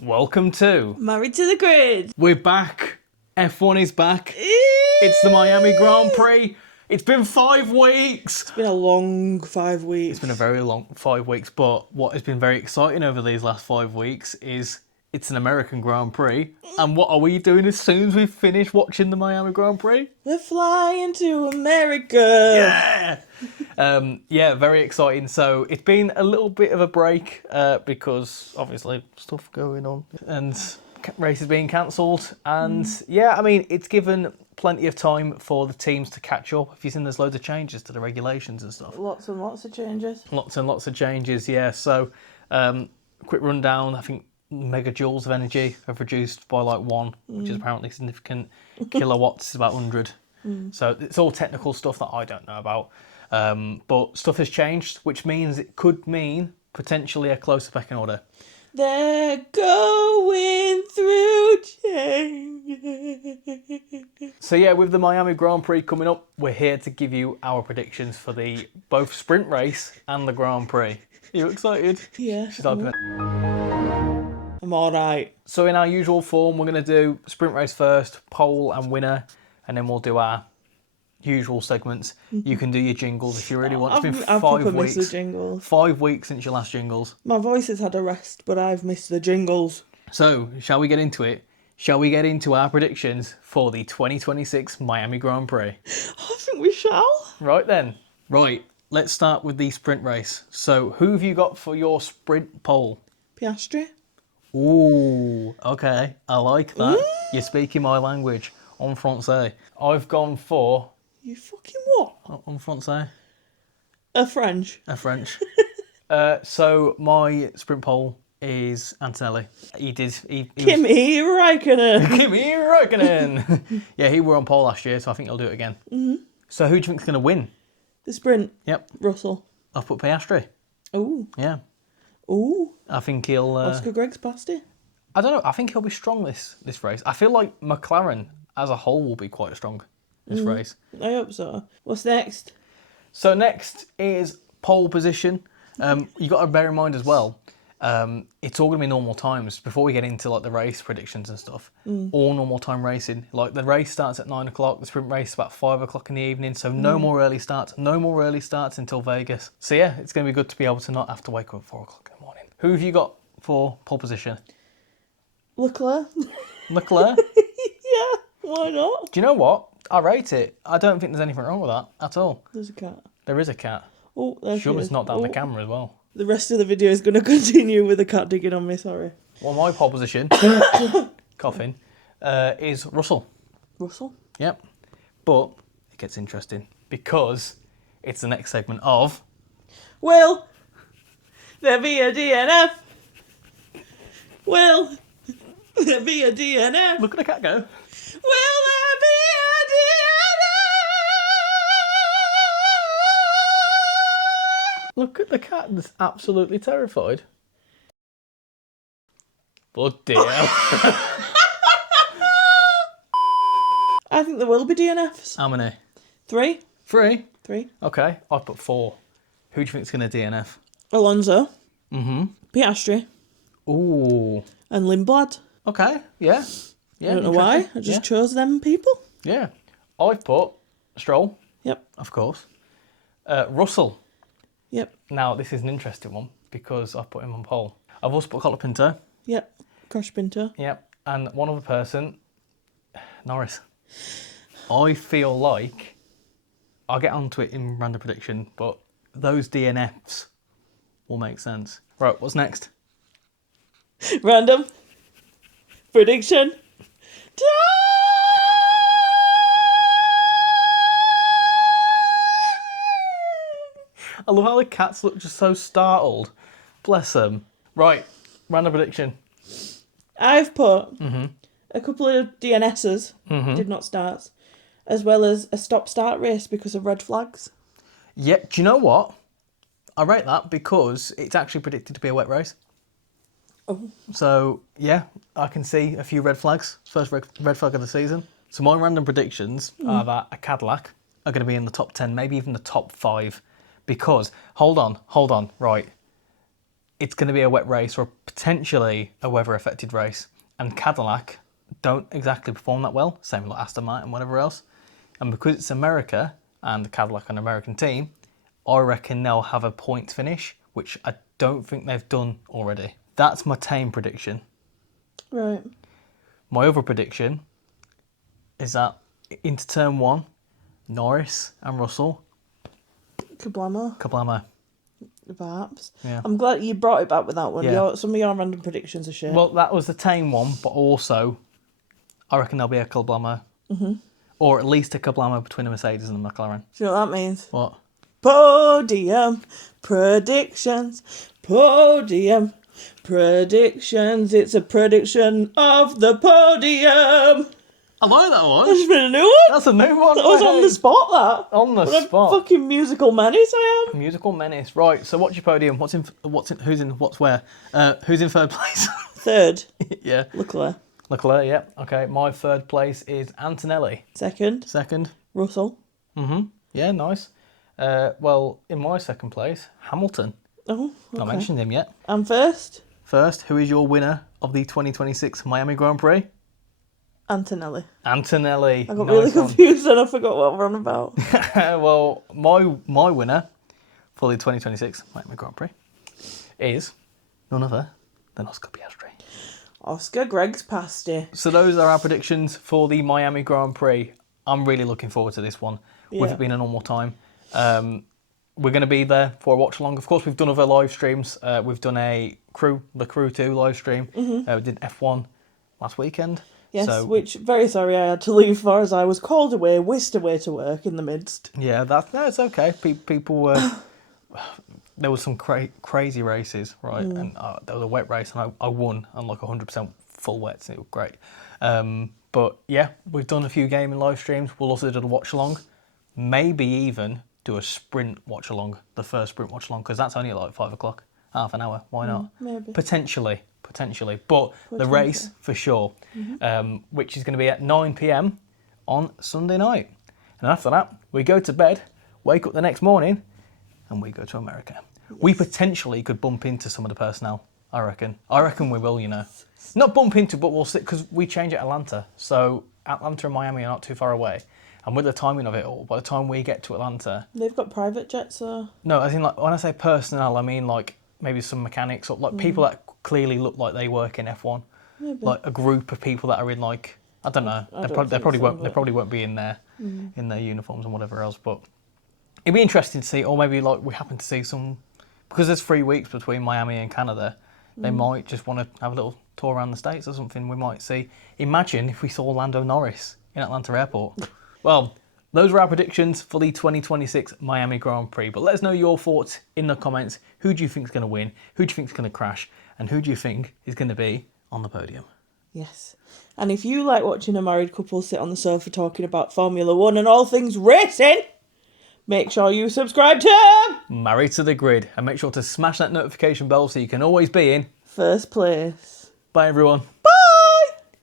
Welcome to Married to the Grid. We're back. F1 is back. It's the Miami Grand Prix. It's been 5 weeks. It's been a long 5 weeks. It's been a very long 5 weeks, but what has been very exciting over these last 5 weeks is it's an American Grand Prix. And what are we doing as soon as we finish watching the Miami Grand Prix? We're flying to America. Yeah, very exciting. So it's been a little bit of a break because obviously stuff going on and races being cancelled. And yeah, I mean, it's given plenty of time for the teams to catch up. Have you seen there's loads of changes to the regulations and stuff? Lots and lots of changes. Lots and lots of changes, yeah. So quick rundown, I think megajoules of energy have reduced by like 1, which is apparently significant. Kilowatts is about 100. So it's all technical stuff that I don't know about. But stuff has changed, which means it could mean potentially a closer pecking order. They're going through changes. So yeah, with the Miami Grand Prix coming up, we're here to give you our predictions for the both sprint race and the Grand Prix. Are you excited? Yeah. She's typing it. I'm alright. So in our usual form, we're going to do sprint race first, pole and winner, and then we'll do our usual segments. You can do your jingles if you really want. It's been I've 5 proper weeks. missed the jingles. 5 weeks since your last jingles. My voice has had a rest, but I've missed the jingles. So, shall we get into it? Shall we get into our predictions for the 2026 Miami Grand Prix? I think we shall. Right then. Right, let's start with the sprint race. So, who have you got for your sprint pole? Piastri. Ooh, okay. I like that. You're speaking my language. En français. I've gone for... You fucking what? En français? A French. A French. So, my sprint pole is Antonelli. He Kimi Räikkönen. Kimi Räikkönen. Yeah, he were on pole last year, so I think he'll do it again. So who do you think's going to win? The sprint. Yep, Russell. I've put Piastri. Ooh. Yeah, Ooh. I think he'll... Oscar Gregg's past it. I don't know, I think he'll be strong this race. I feel like McLaren as a whole will be quite strong this race. I hope so. What's next? So next is pole position. You got to bear in mind as well, it's all going to be normal times before we get into like the race predictions and stuff. All normal time racing. Like the race starts at 9 o'clock, the sprint race is about 5 o'clock in the evening. So no more early starts. No more early starts until Vegas. So yeah, it's going to be good to be able to not have to wake up at 4 o'clock in the morning. Who have you got for pole position? Leclerc. Leclerc? Yeah, why not? Do you know what? I rate it. I don't think there's anything wrong with that at all. There's a cat. There is a cat. Oh, there she Shuma's is. knocked down the camera as well. The rest of the video is going to continue with the cat digging on me, sorry. Well, my pole position, coughing, is Russell. Russell? Yep. But it gets interesting because it's the next segment of... Will there be a DNF? Will there be a DNF? Look at the cat go. Will there be a DNF? Look at the cat that's absolutely terrified. Bloody hell. I think there will be DNFs. How many? 3. 3? 3. Okay, I've put 4. Who do you think's going to DNF? Alonso. Piastri. Ooh. And Lindblad. Okay, yeah. I don't know why. I just chose them people. Yeah. I've put Stroll, Yep. of course. Russell. Yep. Now, this is an interesting one because I've put him on pole. I've also put Colapinto. Yep. Crash Pinto. Yep. And one other person, Norris. I feel like, I'll get onto it in random prediction, but those DNFs will make sense. Right, what's next? Random. Prediction. I love how the cats look just so startled. Bless them. Right, random prediction. I've put a couple of DNSs did not start, as well as a stop-start race because of red flags. Yeah, do you know what? I rate that because it's actually predicted to be a wet race. Oh. So, yeah, I can see a few red flags. First red flag of the season. So my random predictions are that a Cadillac are going to be in the top 10, maybe even the top 5. Because, hold on, right. it's going to be a wet race or potentially a weather-affected race. And Cadillac don't exactly perform that well, same like Aston Martin and whatever else. And because it's America and Cadillac an American team, I reckon they'll have a points finish, which I don't think they've done already. That's my tame prediction. Right. My other prediction is that into turn 1, Norris and Russell. Kablamo. Perhaps. Yeah. I'm glad you brought it back with that one. Yeah. Some of your random predictions are shit. Well, that was the tame one, but also I reckon there'll be a Kablamo. Mm-hmm. Or at least a Kablamo between the Mercedes and the McLaren. Do you know what that means? What? Podium Predictions. Podium Predictions. It's a prediction of the podium. I like that one. That's been a new one. That's a new one. That was on the spot, that. On the What spot. a fucking musical menace I am. Musical menace. Right, so what's your podium? Who's in what's where? Who's in third place? Third. Yeah. Leclerc. Leclerc, yeah. Okay, my third place is Antonelli. Second. Russell. Yeah, nice. Well, in my second place, Hamilton. Oh, okay. Not mentioned him yet. And first? First, who is your winner of the 2026 Miami Grand Prix? Antonelli. Antonelli. I got really confused and I forgot what we're on about. Well, my winner for the 2026 Miami Grand Prix is none other than Oscar Piastri. Oscar Greg's pasty. So those are our predictions for the Miami Grand Prix. I'm really looking forward to this one, with it being a normal time. We're going to be there for a watch along. Of course, we've done other live streams. We've done the Crew 2 live stream. We did F1 last weekend. Yes, so, which, very sorry I had to leave for as I was called away, whisked away to work in the midst. Yeah, it's okay. People were... there was some crazy races, right? And there was a wet race and I won on like 100% full wets and it was great. But yeah, we've done a few gaming live streams. We'll also do the watch along. Maybe even do a sprint watch along, the first sprint watch along, because that's only at like 5 o'clock, half an hour. Why not? Maybe. Potentially. But the race for sure, which is going to be at 9 p.m. on Sunday night. And after that, we go to bed, wake up the next morning, and we go to America. Yes. We potentially could bump into some of the personnel, I reckon. I reckon we will, Not bump into, but we'll sit, because we change at Atlanta. So Atlanta and Miami are not too far away. And with the timing of it all, by the time we get to Atlanta... They've got private jets, or... No, I think like when I say personnel, I mean like maybe some mechanics or like people that clearly look like they work in F1. Maybe. Like a group of people that are in like, I don't know, they probably won't be in there in their uniforms and whatever else, but it'd be interesting to see, or maybe like we happen to see some, because there's 3 weeks between Miami and Canada, they might just want to have a little tour around the States or something. We might see, imagine if we saw Lando Norris in Atlanta Airport. Well, those are our predictions for the 2026 Miami Grand Prix. But let us know your thoughts in the comments. Who do you think is going to win? Who do you think is going to crash? And who do you think is going to be on the podium? Yes. And if you like watching a married couple sit on the sofa talking about Formula 1 and all things racing, make sure you subscribe to Married to the Grid. And make sure to smash that notification bell so you can always be in first place. Bye, everyone. Bye.